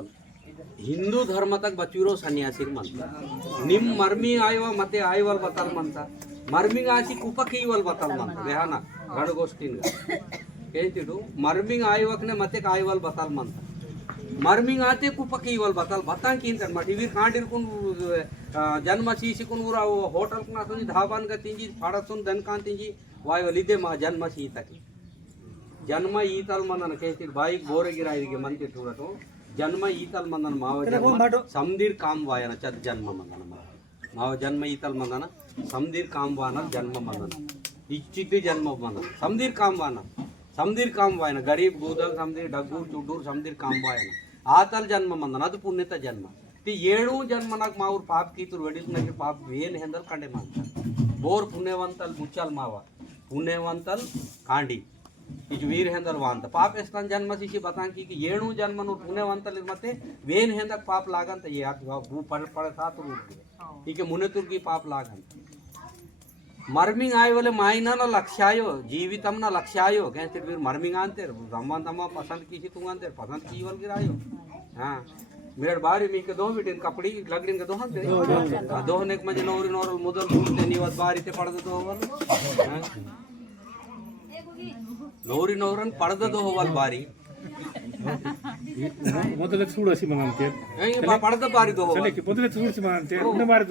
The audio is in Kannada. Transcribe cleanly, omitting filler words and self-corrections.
ಅಂತ ಹಿಂದೂ ಧರ್ಮದಾಗ ಬಚ್ಚಿರೋ ಸನ್ಯಾಸಿರ್ ಮಂತ ನಿಮ್ ಮರ್ಮಿ ಆಯ್ವ ಮತ್ತೆ ಆಯ್ವಲ್ ಬತ್ತಲ್ ಮಂತ ಮರ್ಮಿಂಗ್ ಆಸಿ ಕುಪಕ್ಕೆ ಇವಲ್ ಬತ್ತಲ್ ಮಂತ ರೇಹಾನ ಗಡಗೋಷ್ಠಿನ ಹೇಳ್ತಿಡು ಮರ್ಮಿಂಗ್ ಆಯ್ವಕ್ನೆ ಮತ್ತೆ ಆಯ್ವಲ್ ಬತ್ತಲ್ ಮಂತ ಮರ್ಮಿಂಗ್ ಆತೆ ಕುಪಕ್ಕೆ ಇವಲ್ ಬತ್ತಲ್ ಬತ್ತಾಂಕಿ ಅಂತ ಮ ಟಿವಿ ಕಾಂಡಿರ್ಕೊಂಡು ಜನ್ಮ ಸೀಸಿಕೊಂಡು ಹೋಟೆಲ್ ಕುನಾಸೊಂದು ಧಾಬಾನ್ಗ ತಿಂಜಿ ಫಾಡಸೊಂದು ದನ್ಕಾನ್ ತಿಂಜಿ ವಾಯ್ವಲಿದ್ದೆ ಮಾ ಜನ್ಮ ಸೀತಕ್ಕೆ ಜನ್ಮ ಈತಲ್ ಮಂದನ ಕೇಳ್ತಿಡ್ ಬಾಯಿಗೆ ಬೋರಗಿರ ಇದಕ್ಕೆ ಮಂತಿಟ್ಟು जन्म ईतल मंदन माव समदीर काम वायन चत जन्म मंदन माव जन्म ईतल मंदन समदीर काम वान जन्म मंदन इच्छित जन्म मंदन समदीर काम वायन गरीब बूदल समदीर डग्गू चुड्डूर समदीर काम वायन आतल जन्म मंदन ಅದು ಪುಣ್ಯತ ಜನ್ಮ ती ಏಳು ಜನ್ಮನಾಗ ಮಾವ್ರ ಪಾಪ ಕೀತರು ವಡಿಸ್ನಾಗ ಪಾಪ ಏನ್ ಹೆಂದಲ್ ಕಂಡೆ ಮಾತ ಬೋರ್ ಪುಣ್ಯವಂತಲ್ ಮುಚ್ಚಲ್ ಮಾವ ಪುಣ್ಯವಂತಲ್ ಕಾಂಡಿ इज वीर हेंदल वांत पाप एस्तान जन्म सीसी बतांकी कि येणु जन्म नु पुण्यवंतल मते वेन हेंदक पाप लागंत ये भू पड़ सात रूप इके मुनेतुर की पाप लागंत मर्मिंग आय वाले मायना न लक्ष्यायो जीवितम न लक्ष्यायो कहते वीर मर्मिंग आंते रम्मान तम्मा पसंद की तुंगंते पसंद की वल गिरायो हां मेरे बारी मी के दो बिटिन कपड़ी लगडिन के दो हंते दोहने के मजे नौरी नौरल मुदल मुदते निवत बारी ते पड़द दो वल नौरी नौरन पड़दो होवल बारी ಮೊದಲ ಚೂಡಸಿ ಮನಂತೆ ಪಡದ ಬಾರಿ ದೋ ಮೊದಲ ಚೂಡಸಿ ಮನಂತೆ